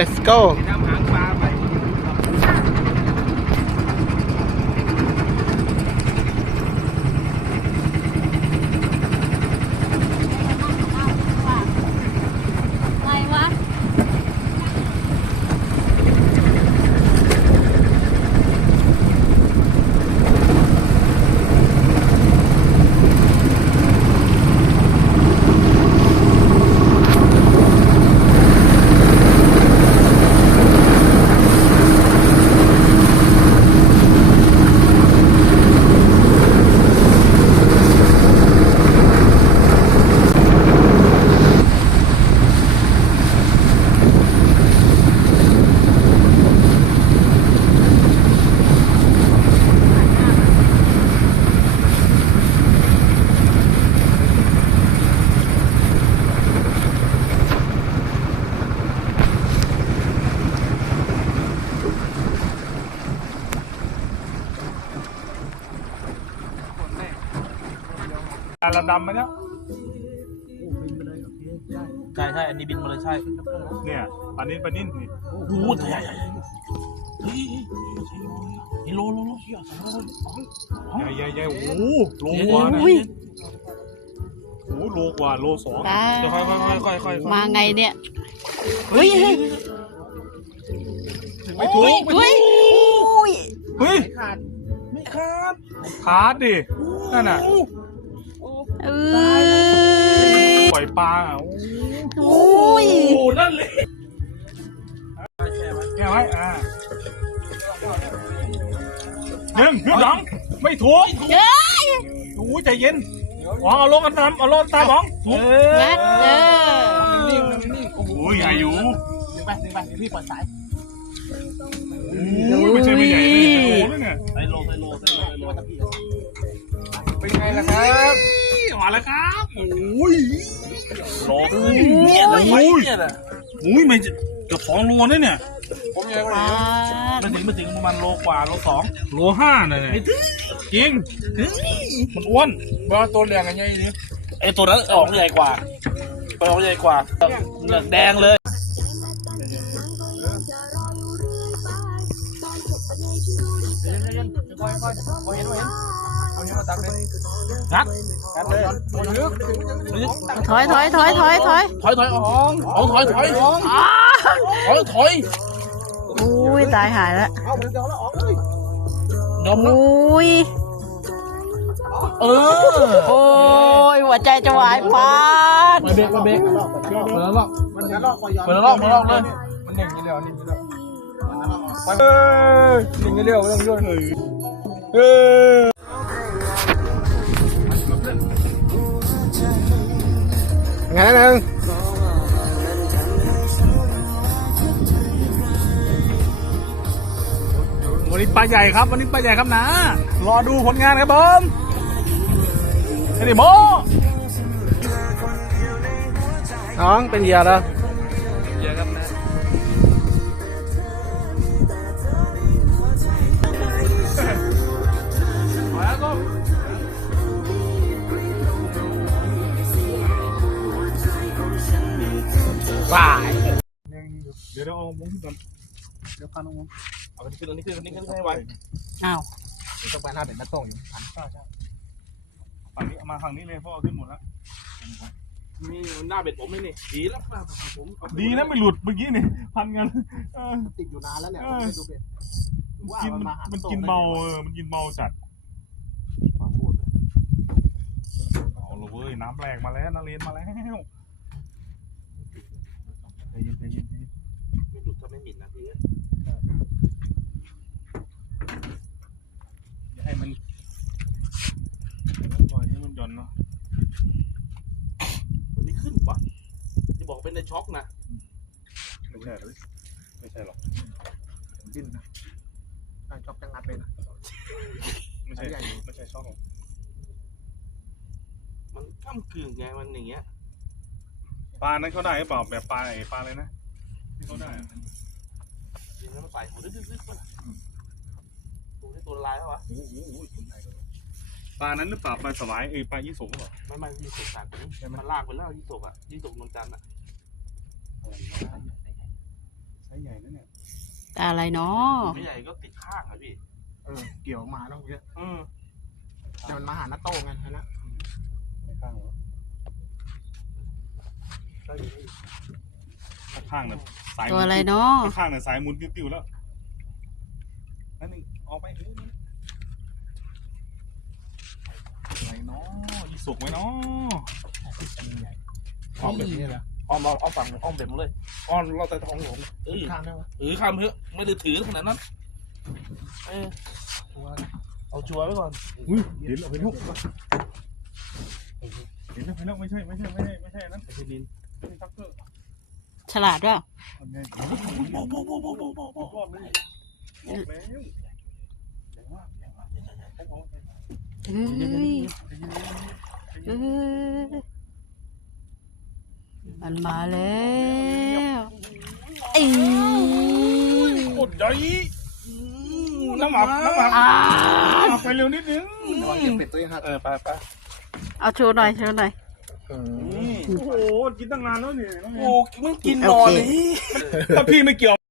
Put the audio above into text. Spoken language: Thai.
let's go ระดำไหมเนี่ยใช่ใช่อันนี้บินมาเลยใช่เนี่ยอันนี้ปลานิ่นนี่โอ้โหใหญ่ใหญ่เฮ้ยนี่โลโลโลเชี่ยสองโลใหญ่ใหญ่ใหญ่โอ้โหโลกว่านะอุ้ยโอ้โหโลกว่าโลสองตาเดี๋ยวค่อยค่อยค่อยค่อยมาไงเนี่ยเฮ้ยเฮ้ยไม่ถูกเฮ้ยอุ้ยเฮ้ยไม่ขาดขาดดินั่นน่ะ เอ้ยปล่อยปลาอะโอ้อุ้ยโอ้นั่นเลยแค่ไว้อ่าหนึ่งหนึ่งสองไม่ถูกเอ้ยโอ้ยใจเย็นหวังเอาลงกันตามเอาลงตามหวังงัดเออโอ้ยใหญ่อยู่ดึงไปดึงไปเดี๋ยวพี่ปล่อยสายโอ้ยไม่ใช่ไม่ใหญ่เลยโอ้โหเนี่ยไซโลไซโลไซโลไซโลเป็นไงล่ะครับ มาแล้วครับโอ้ยโลเนี่ยนะเนี่ยนะโอ้ยไม่เกือบสองโลนะเนี่ยปาไม่ถึงไม่ถึงประมาณโลกว่าโลสองโลห้าน่ะเนี่ยจริงมันอ้วนบ่ตัวแรงกันยังไงนี่ไอตัวนั้นออกใหญ่กว่าตัวออกใหญ่กว่าเหงือกแดงเลยค่อยค่อยพอเห็นพอเห็นพอเห็นมาตักเลย งัดกันเลยมันลึกถอยถอยถอยถอยถอยถอยถอยออกเอาถอยถอยถอยอ้าถอยถอยอุ้ยตายหายแล้วอ๋อมอุ้ยเออโอ้ยหัวใจจะวายปานมาเบรกมาเบรกเปิดแล้วลอกมันจะลอกไปย้อนเปิดแล้วลอกเปิดแล้วลอกเลยมันหนึ่งกี่เดียวนี่กี่เดียวไปเออหนึ่งกี่เดียวเรื่องด้วยเออ ไงนึงวันนี้ปลาใหญ่ครับ วันนี้ปลาใหญ่ครับนะ รอดูผลงานครับผมไอ้ดิโมน้องเป็นเหยื่อเหร ว้ายเดี๋ยวเราเอามุ้งขึ้นก่อนเดี๋ยวพันลงเอาอันนี้ขึ้นอันนี้ขึ้นอันนี้ขึ้นให้ไวอ้าวเดี๋ยวต้องไปหน้าเป็นนักต้องอยู่พันฝั่งนี้มาฝั่งนี้เลยพราะเอขึ้นหมดแล้วมีหน้าเบ็ดผมเลยนี่ดีแล้วหน้าเบ็ดผมดีนะไม่หลุดเมื่อกี้นี่พันกันติดอยู่นานแล้วเนี่ยดูเบ็ดกินมันมาหามันกินเบาเออมันกินเบาจัดเอาละเว้ยน้ำแรงมาแล้วนาเรนมาแล้ว ใจเย็นใจเย็นใจเย็นไม่หลุดก็ไม่หมิ่นนะพี่อย่าให้มันปล่อยให้มันหย่อนเนาะมันไม่ขึ้นปะที่บอกเป็นในช็อกนะไม่ใช่หรอกไม่ใช่หรอกดิ้นนะชอบจังงัดเลยนะไม่ใช่ไม่ใช่ช่องมันก้ากึ่งไงมันอย่างเงี้ยปลานั้นเขาได้หรือเปล่าแบบปลาไอ้ปลาอะไรนะ ที่เขาได้อะยิงแล้วมันใส่หัวดึ๊ดดึ๊ดดึ๊ดตัวนี้ตัวละลายปะวะโอ้โหคนไทยก็ปลานั้นหรือเปล่าปลาสวายเอ้ยปลายี่สงหรือเปล่าไม่ไม่ยี่สกตัดนี้มันลากไปแล้วยี่สกอะยี่สกนนจันทร์อะใช้นะเนี่ยตาอะไรเนาะไม่ใหญ่ก็ติดข้างอะพี่เออเกี่ยวมาแล้วเมื่อกี้อืมแต่มันมาหาหน้าโต้งไงเห็นแล้วข้างเหรอได้อยู่ได้อยู่ ข้างๆเนี่ยสายตัวอะไรเนาะข้างๆเนี่ยสายหมุนติ้วๆแล้วนั่นนี่ออกไปเฮ้ยอะไรเนาะอีสุกไหมเนาะอ้อมแบบนี้เหรออ้อมเอาอ้อมฝั่งอ้อมแบบเลยอ้อมเราแต่ท้องหลงเออข้ามได้ไหมเออข้ามเถอะไม่ได้ถือขนาดนั้นเออตัวเอาชัวร์ไว้ก่อนอุ้ยเห็นแล้วเห็นแล้วเห็นแล้วเห็นแล้วไม่ใช่ไม่ใช่ไม่ใช่ไม่ใช่อันนั้นไอ้ที่ดินนี่ทักเกอร์ ฉลาดด้วยมันไงโอ้โหโอ้โหโอ้โหโอ้โหโอ้โหเฮ้ยเฮ้ยมันมาแล้วไอ้โคตรใหญ่น้ำหมักน้ำหมักอ้าน้ำหมักไปเร็วนิดนึงเออไปไปเอาโชว์หน่อยโชว์หน่อย โอ้โหกินตั้งนานแล้วนี่น้องเมโอ้ย์มึงกินนอนเลยถ้าพี่ไม่เกี่ยว